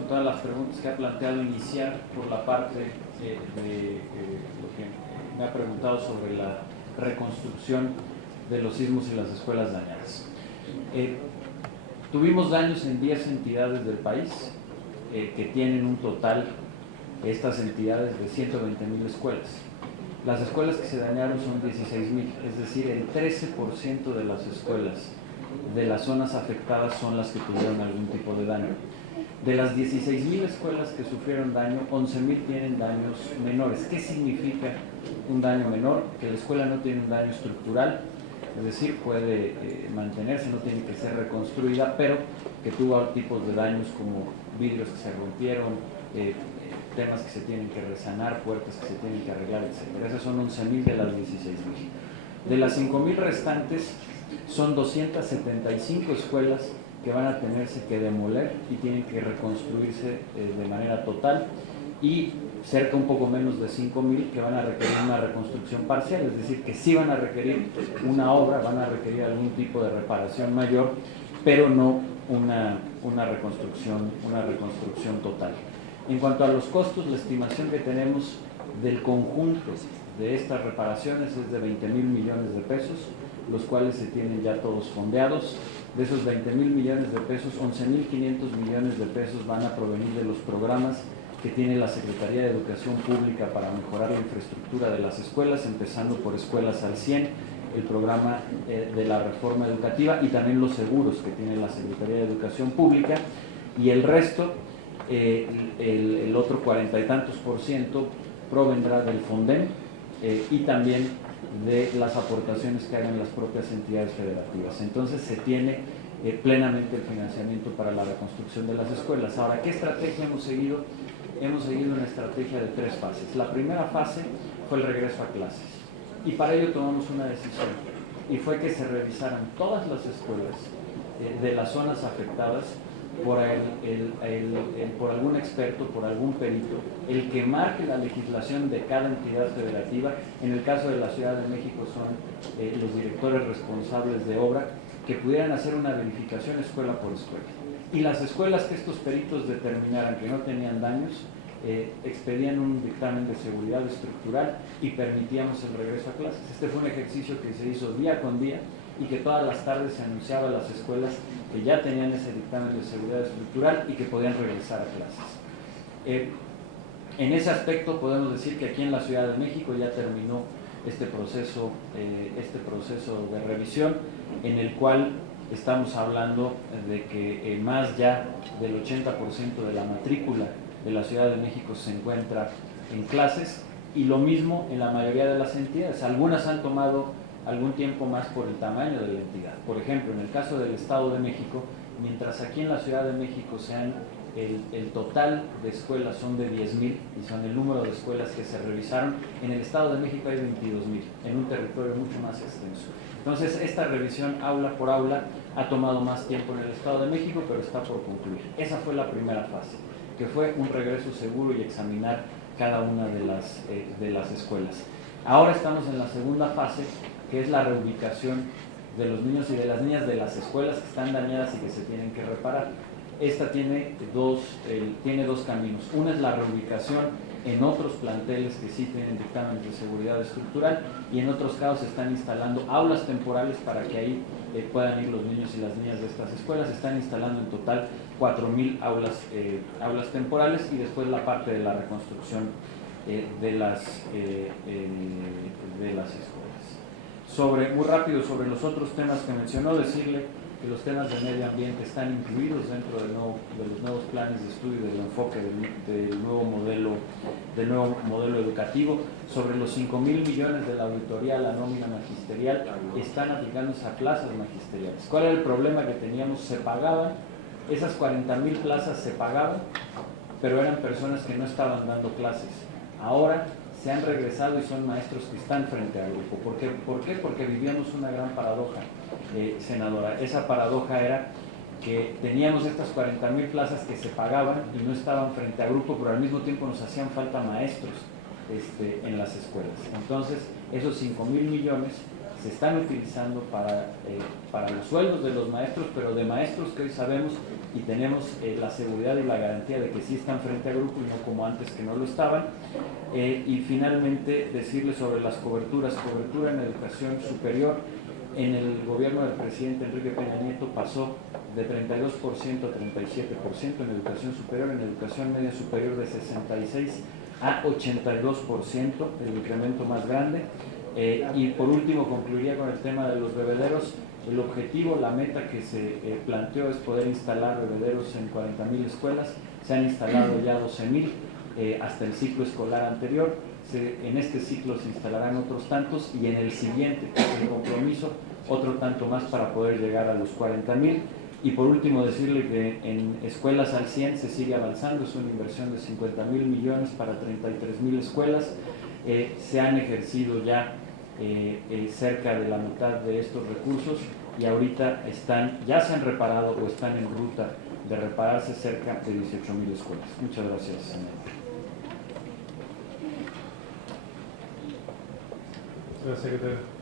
con todas las preguntas que ha planteado, iniciar por la parte de lo que me ha preguntado sobre la reconstrucción de los sismos y las escuelas dañadas. Tuvimos daños en 10 entidades del país que tienen un total, estas entidades, de 120,000 escuelas. Las escuelas que se dañaron son 16,000, es decir, el 13% de las escuelas de las zonas afectadas son las que tuvieron algún tipo de daño. De las 16,000 escuelas que sufrieron daño, 11,000 tienen daños menores. ¿Qué significa un daño menor? Que la escuela no tiene un daño estructural, es decir, puede mantenerse, no tiene que ser reconstruida, pero que tuvo tipos de daños como vidrios que se rompieron, temas que se tienen que resanar, puertas que se tienen que arreglar, etc. Esas son 11,000 de las 16,000. De las 5,000 restantes, son 275 escuelas que van a tenerse que demoler y tienen que reconstruirse de manera total, y cerca un poco menos de 5,000 que van a requerir una reconstrucción parcial, es decir, que sí van a requerir una obra, van a requerir algún tipo de reparación mayor, pero no una reconstrucción total. En cuanto a los costos, la estimación que tenemos del conjunto de estas reparaciones es de 20,000 millones de pesos, los cuales se tienen ya todos fondeados. De esos 20,000 millones de pesos, 11,500 millones de pesos van a provenir de los programas que tiene la Secretaría de Educación Pública para mejorar la infraestructura de las escuelas, empezando por Escuelas al 100, el programa de la reforma educativa, y también los seguros que tiene la Secretaría de Educación Pública, y el resto, el otro 40 y tantos % provendrá del FONDEM y también de las aportaciones que hagan las propias entidades federativas. Entonces se tiene plenamente el financiamiento para la reconstrucción de las escuelas. Ahora, ¿qué estrategia hemos seguido? Hemos seguido una estrategia de 3 fases. La primera fase fue el regreso a clases, y para ello tomamos una decisión, y fue que se revisaran todas las escuelas de las zonas afectadas por algún experto, por algún perito, el que marque la legislación de cada entidad federativa. En el caso de la Ciudad de México son los directores responsables de obra, que pudieran hacer una verificación escuela por escuela. Y las escuelas que estos peritos determinaran que no tenían daños, expedían un dictamen de seguridad estructural y permitíamos el regreso a clases. Este fue un ejercicio que se hizo día con día, y que todas las tardes se anunciaba a las escuelas que ya tenían ese dictamen de seguridad estructural y que podían regresar a clases. En ese aspecto podemos decir que aquí en la Ciudad de México ya terminó este proceso de revisión, en el cual estamos hablando de que más ya del 80% de la matrícula de la Ciudad de México se encuentra en clases, y lo mismo en la mayoría de las entidades. Algunas han tomado algún tiempo más por el tamaño de la entidad. Por ejemplo, en el caso del Estado de México, mientras aquí en la Ciudad de México el total de escuelas son de 10,000 y son el número de escuelas que se revisaron, en el Estado de México hay 22,000, en un territorio mucho más extenso. Entonces, esta revisión aula por aula ha tomado más tiempo en el Estado de México, pero está por concluir. Esa fue la primera fase, que fue un regreso seguro y examinar cada una de las escuelas. Ahora estamos en la segunda fase, que es la reubicación de los niños y de las niñas de las escuelas que están dañadas y que se tienen que reparar. Esta tiene dos caminos. Una es la reubicación en otros planteles que sí tienen dictámenes de seguridad estructural, y en otros casos se están instalando aulas temporales para que ahí puedan ir los niños y las niñas de estas escuelas. Se están instalando en total 4,000 aulas temporales, y después la parte de la reconstrucción de las escuelas. Muy rápido sobre los otros temas que mencionó, decirle que los temas de medio ambiente están incluidos dentro de los nuevos planes de estudio, del enfoque del nuevo modelo educativo. Sobre los 5,000 millones de la auditoría a la nómina magisterial, están aplicándose a plazas magisteriales. ¿Cuál era el problema que teníamos? Se pagaban, esas 40,000 plazas se pagaban, pero eran personas que no estaban dando clases. Ahora se han regresado y son maestros que están frente al grupo. ¿Por qué? Porque vivíamos una gran paradoja, senadora. Esa paradoja era que teníamos estas 40,000 plazas que se pagaban y no estaban frente al grupo, pero al mismo tiempo nos hacían falta maestros en las escuelas. Entonces, esos 5,000 millones se están utilizando para los sueldos de los maestros, pero de maestros que hoy sabemos y tenemos la seguridad y la garantía de que sí están frente a grupo y no como antes que no lo estaban. Y finalmente decirles sobre las cobertura en educación superior. En el gobierno del presidente Enrique Peña Nieto pasó de 32% a 37% en educación superior, en educación media superior de 66 a 82%, el incremento más grande. Y por último concluiría con el tema de los bebederos. El objetivo, la meta que se planteó es poder instalar bebederos en 40.000 escuelas. Se han instalado ya 12.000 hasta el ciclo escolar anterior. En este ciclo se instalarán otros tantos y en el siguiente, que es el compromiso, otro tanto más para poder llegar a los 40.000. Y por último decirle que en escuelas al 100 se sigue avanzando, es una inversión de 50.000 millones para 33.000 escuelas. Se han ejercido ya cerca de la mitad de estos recursos y ahorita ya se han reparado o están en ruta de repararse cerca de 18.000 escuelas. Muchas gracias, señor. Gracias, secretario.